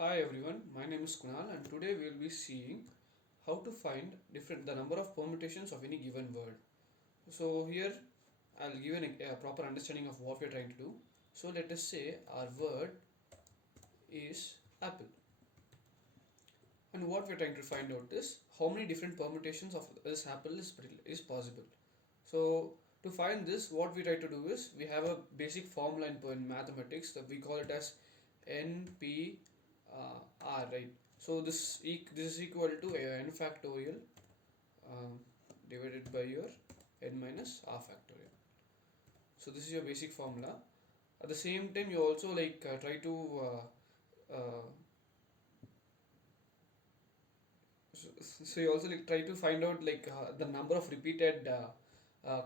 Hi everyone, my name is Kunal and today we will be seeing how to find the number of permutations of any given word. So here I'll give a proper understanding of what we are trying to do. So let us say our word is apple, and what we are trying to find out is how many different permutations of this apple is possible. So to find this, what we try to do is we have a basic formula in mathematics that we call it as NP right? So this is equal to n factorial um, divided by your n minus r factorial. So this is your basic formula. At the same time, you also try to so you also try to find out the number of repeated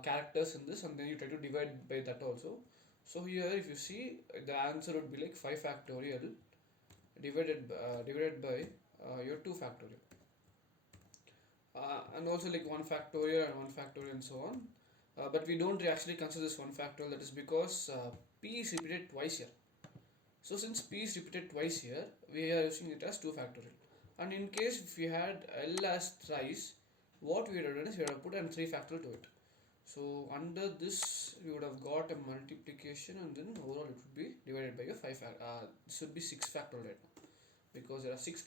characters in this, and then you try to divide by that also. So here, if you see, the answer would be like 5 factorial divided by your 2 factorial. And also like 1 factorial and 1 factorial and so on. But we don't actually consider this 1 factorial, that is because p is repeated twice here. So since p is repeated twice here, we are using it as 2 factorial. And in case if we had L as thrice, what we would have done is we would have put an 3 factorial to it. So under this we would have got a multiplication, and then overall it would be divided by a 5 this would be 6 factorial right now, because there are 6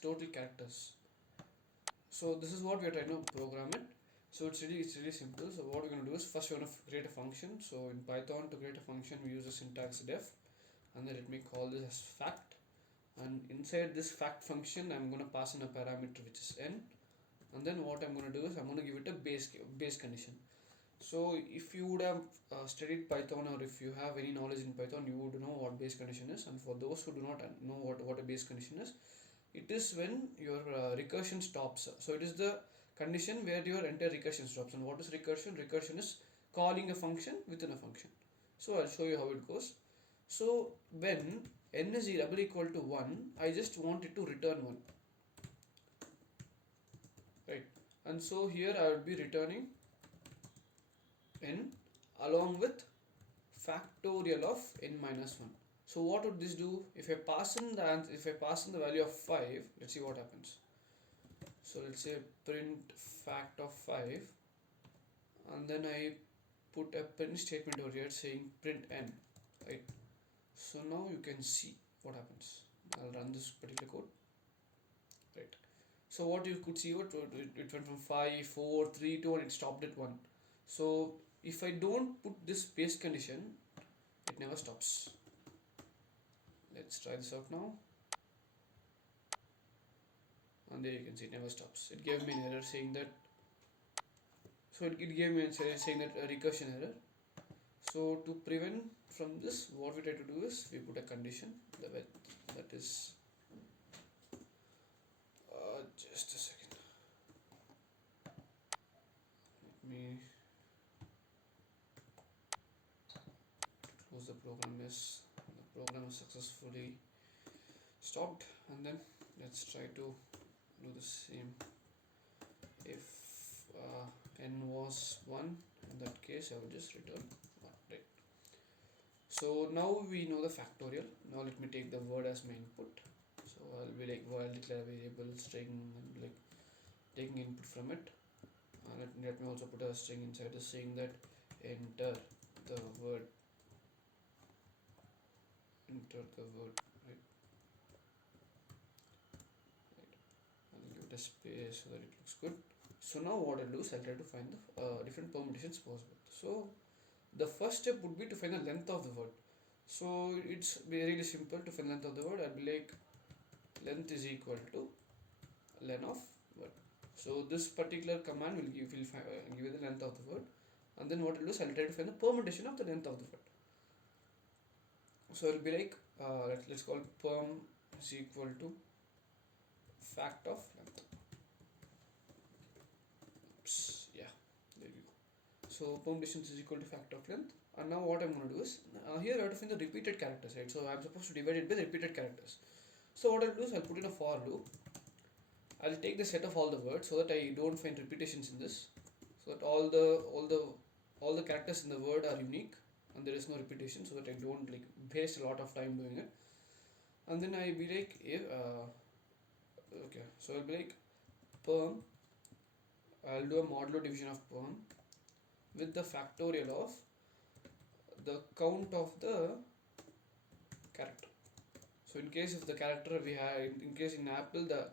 total characters. So this is what we are trying to program it. So it's really simple. So what we're going to do is first we're going to create a function. So in Python, to create a function we use the syntax def, and then let me call this as fact, and inside this fact function I'm going to pass in a parameter which is n, and then what I'm going to do is I'm going to give it a base condition. So if you would have studied Python, or if you have any knowledge in Python, you would know what base condition is. And for those who do not know what a base condition is, it is when your recursion stops. So it is the condition where your entire recursion stops. And what is recursion? Recursion is calling a function within a function. So I'll show you how it goes. So when n is double equal to 1, I just want it to return 1, right? And so here I will be returning n along with factorial of n minus 1. So what would this do? If I pass in the value of 5, let's see what happens. So let's say print fact of 5, and then I put a print statement over here saying print n, right? So now you can see what happens. I'll run this particular code, right? So what you could see, it went from 5, 4, 3, 2, and it stopped at 1. So if I don't put this base condition, it never stops. Let's try this out now. And there you can see it never stops. It gave me an error saying that. So it gave me an error saying that a recursion error. So to prevent from this, what we try to do is we put a condition that is just a second. Let me close the program. Yes, the program is successfully stopped, and then let's try to do the same. If n was 1, in that case I will just return 1, right? So now we know the factorial. Now let me take the word as my input. So I'll be like while declare variable string, and like taking input from it. Let me also put a string inside this saying that enter the word, right? I'll give it a space so that it looks good. So now what I'll do is I'll try to find the different permutations possible. So the first step would be to find the length of the word. So it's really simple to find the length of the word. I'll be like length is equal to len of word. So this particular command will give you the length of the word, and then what I'll do is I'll try to find the permutation of the length of the word. So it'll be like let's call perm is equal to fact of length. Oops, yeah, there you go. So permutation is equal to fact of length. And now what I'm going to do is here I have to find the repeated characters, right? So I'm supposed to divide it by the repeated characters. So what I'll do is I'll put in a for loop. I'll take the set of all the words so that I don't find repetitions in this, so that all the characters in the word are unique and there is no repetition, so that I don't like waste a lot of time doing it. And then I be like if okay, so I'll be like perm, I'll do a modulo division of perm with the factorial of the count of the character. So in case of the character we have, in case in Apple the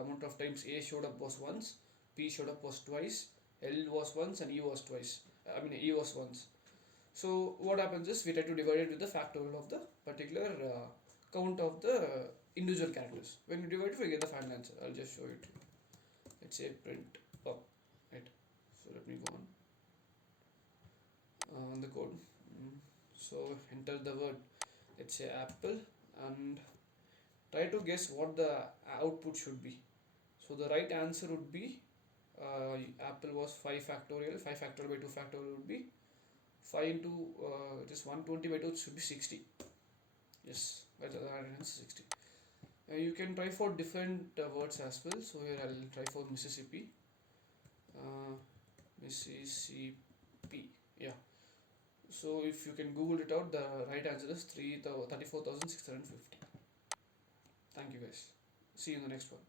amount of times A showed up was once, P showed up was twice, L was once, and E was twice. I mean E was once. So what happens is we try to divide it with the factorial of the particular count of the individual characters. When we divide it, we get the final answer. I'll just show it to you. Let's say print up, right? So let me go on the code. So enter the word. Let's say apple and try to guess what the output should be. So the right answer would be apple was 5 factorial. 5 factorial by 2 factorial would be 5 into just 120 by 2 should be 60. Yes, that's the answer 60. You can try for different words as well. So here I'll try for Mississippi. Mississippi. Yeah. So if you can Google it out, the right answer is 34,650. Thank you guys. See you in the next one.